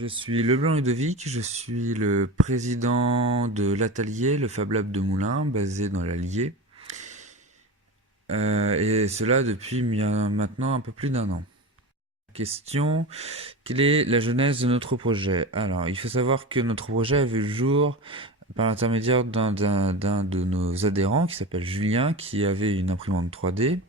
Je suis Leblanc Ludovic, je suis le président de l'atelier, le Fab Lab de Moulins, basé dans l'Allier, et cela depuis maintenant un peu plus d'un an. Question, quelle est la genèse de notre projet? Alors, il faut savoir que notre projet a vu le jour par l'intermédiaire d'un de nos adhérents qui s'appelle Julien, qui avait une imprimante 3D.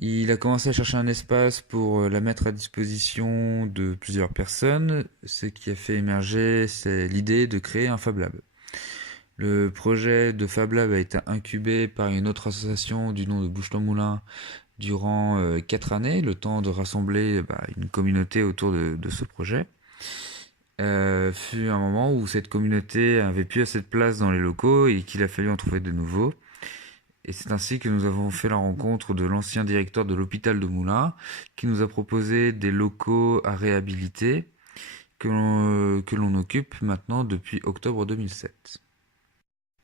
Il a commencé à chercher un espace pour la mettre à disposition de plusieurs personnes, ce qui a fait émerger c'est l'idée de créer un Fab Lab. Le projet de Fab Lab a été incubé par une autre association du nom de Bouche-le-Moulin durant 4 années, le temps de rassembler une communauté autour de ce projet. Fut un moment où cette communauté avait plus assez de place dans les locaux et qu'il a fallu en trouver de nouveaux. Et c'est ainsi que nous avons fait la rencontre de l'ancien directeur de l'hôpital de Moulins, qui nous a proposé des locaux à réhabiliter, que l'on occupe maintenant depuis octobre 2007.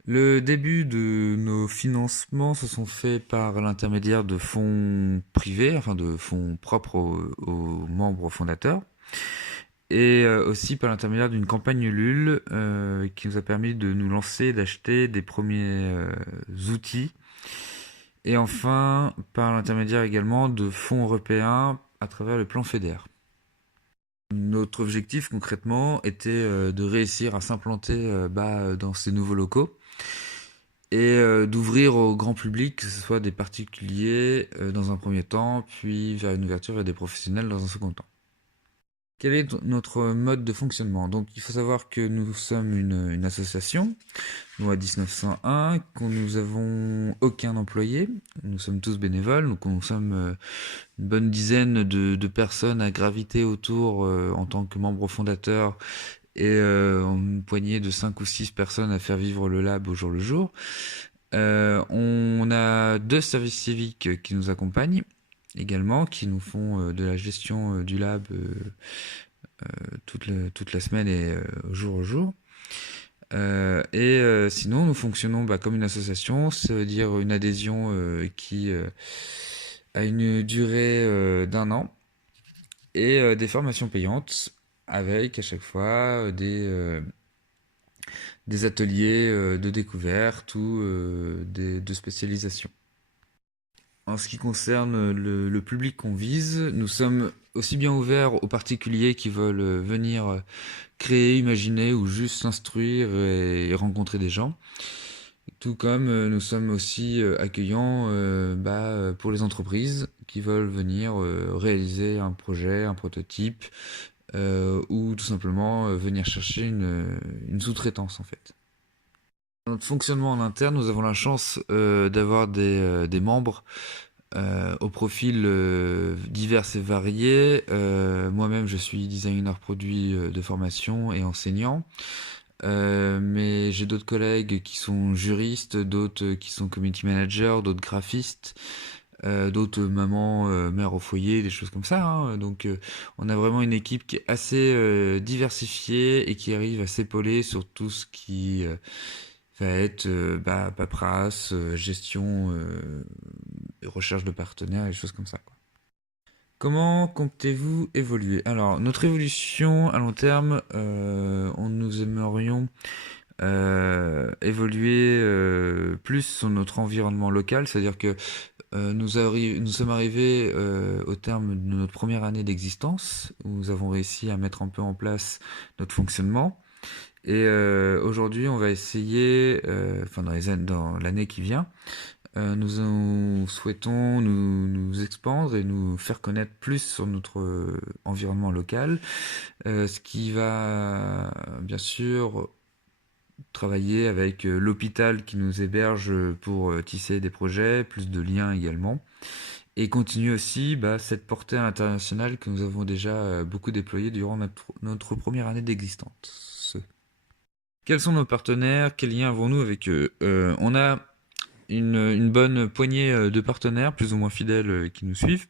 Le début de nos financements se sont faits par l'intermédiaire de fonds privés, enfin de fonds propres aux membres fondateurs, et aussi par l'intermédiaire d'une campagne Ulule qui nous a permis de nous lancer, d'acheter des premiers outils, et enfin par l'intermédiaire également de fonds européens à travers le plan FEDER. Notre objectif concrètement était de réussir à s'implanter dans ces nouveaux locaux et d'ouvrir au grand public, que ce soit des particuliers dans un premier temps, puis vers une ouverture vers des professionnels dans un second temps. Quel est notre mode de fonctionnement? Donc il faut savoir que nous sommes une association, loi 1901, que nous avons aucun employé, nous sommes tous bénévoles, donc nous sommes une bonne dizaine de personnes à graviter autour en tant que membres fondateurs et une poignée de 5 ou 6 personnes à faire vivre le lab au jour le jour. On a 2 services civiques qui nous accompagnent également, qui nous font de la gestion du lab toute la semaine et au jour au jour. Sinon, nous fonctionnons comme une association, ça veut dire une adhésion qui a une durée d'1 an et des formations payantes avec à chaque fois des ateliers de découverte ou de spécialisation. En ce qui concerne le public qu'on vise, nous sommes aussi bien ouverts aux particuliers qui veulent venir créer, imaginer ou juste s'instruire et rencontrer des gens. Tout comme nous sommes aussi accueillants pour les entreprises qui veulent venir réaliser un projet, un prototype, ou tout simplement venir chercher une sous-traitance en fait. Dans notre fonctionnement en interne, nous avons la chance d'avoir des membres au profil divers et variés. Moi-même, je suis designer produit de formation et enseignant. Mais j'ai d'autres collègues qui sont juristes, d'autres qui sont community managers, d'autres graphistes, d'autres mamans, mères au foyer, des choses comme ça, hein. Donc on a vraiment une équipe qui est assez diversifiée et qui arrive à s'épauler sur tout ce qui va être paperasse, gestion, recherche de partenaires et des choses comme ça, quoi. Comment comptez-vous évoluer? Alors, notre évolution à long terme, nous aimerions évoluer plus sur notre environnement local, c'est-à-dire que nous sommes arrivés au terme de notre première année d'existence, où nous avons réussi à mettre un peu en place notre fonctionnement. Et aujourd'hui, on va essayer, dans l'année qui vient, nous souhaitons nous expandre et nous faire connaître plus sur notre environnement local, ce qui va bien sûr travailler avec l'hôpital qui nous héberge pour tisser des projets, plus de liens également, et continuer aussi cette portée à l'international que nous avons déjà beaucoup déployée durant notre première année d'existence. Quels sont nos partenaires? Quels liens avons-nous avec eux? On a une bonne poignée de partenaires, plus ou moins fidèles, qui nous suivent.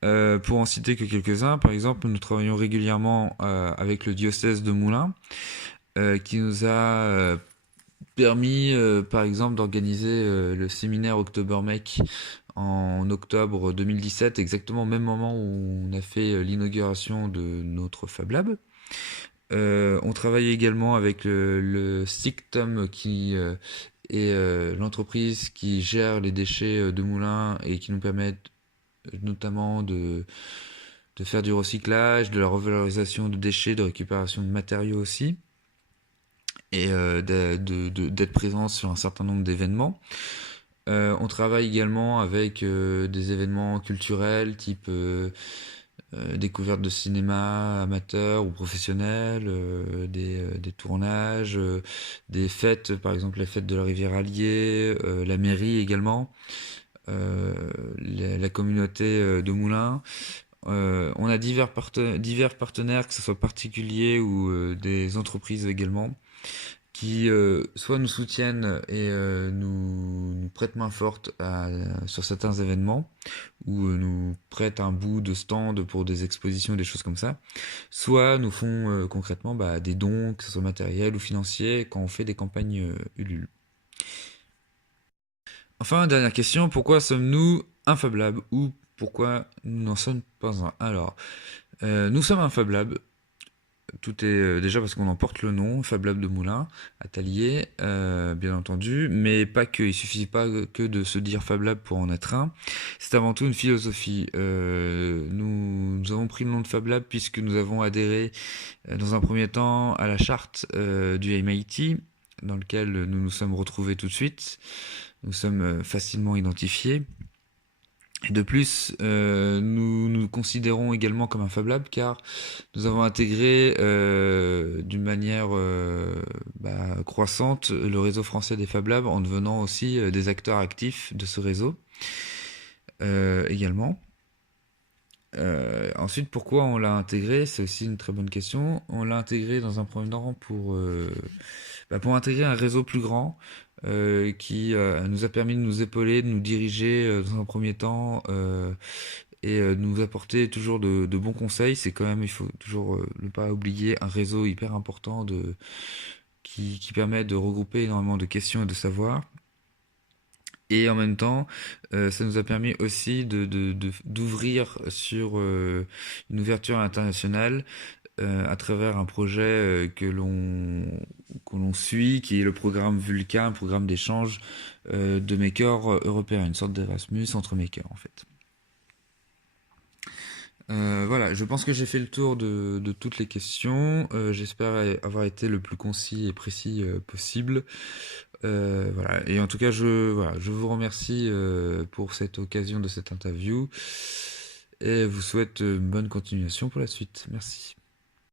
Pour en citer que quelques-uns, par exemple, nous travaillons régulièrement avec le diocèse de Moulins, qui nous a permis, par exemple, d'organiser le séminaire Oktobermech en octobre 2017, exactement au même moment où on a fait l'inauguration de notre Fab Lab. On travaille également avec le Sictom qui est l'entreprise qui gère les déchets de moulins et qui nous permettent notamment de faire du recyclage, de la revalorisation de déchets, de récupération de matériaux aussi, et d'être présent sur un certain nombre d'événements. On travaille également avec des événements culturels type découverte de cinéma amateur ou professionnel, des tournages, des fêtes, par exemple la fête de la rivière Allier, la mairie également, la communauté de Moulins. On a divers partenaires, que ce soit particuliers ou des entreprises également, qui soit nous soutiennent et nous prêtent main forte sur certains événements, ou nous prêtent un bout de stand pour des expositions, des choses comme ça, soit nous font concrètement des dons, que ce soit matériels ou financiers, quand on fait des campagnes Ulule. Enfin, dernière question, pourquoi sommes-nous un Fab Lab ou pourquoi nous n'en sommes pas un? Alors, nous sommes un Fab Lab. Tout est déjà parce qu'on en porte le nom, Fab Lab de Moulins, Atelier, bien entendu, mais pas que. Il suffit pas que de se dire Fab Lab pour en être un. C'est avant tout une philosophie. Nous avons pris le nom de Fab Lab puisque nous avons adhéré dans un premier temps à la charte du MIT, dans lequel nous nous sommes retrouvés tout de suite. Nous sommes facilement identifiés. Et de plus, nous nous considérons également comme un Fab Lab car nous avons intégré d'une manière croissante le réseau français des Fab Labs en devenant aussi des acteurs actifs de ce réseau également. Ensuite, pourquoi on l'a intégré? C'est aussi une très bonne question. On l'a intégré dans un premier temps pour intégrer un réseau plus grand qui nous a permis de nous épauler, de nous diriger dans un premier temps et de nous apporter toujours de bons conseils. C'est quand même, il faut toujours ne pas oublier, un réseau hyper important qui permet de regrouper énormément de questions et de savoirs. Et en même temps, ça nous a permis aussi d'ouvrir sur une ouverture internationale à travers un projet que l'on suit, qui est le programme Vulca, un programme d'échange de makers européens, une sorte d'Erasmus entre makers en fait. Voilà, je pense que j'ai fait le tour de toutes les questions. J'espère avoir été le plus concis et précis possible. Voilà. Et en tout cas, je vous remercie pour cette occasion de cette interview et vous souhaite une bonne continuation pour la suite. Merci.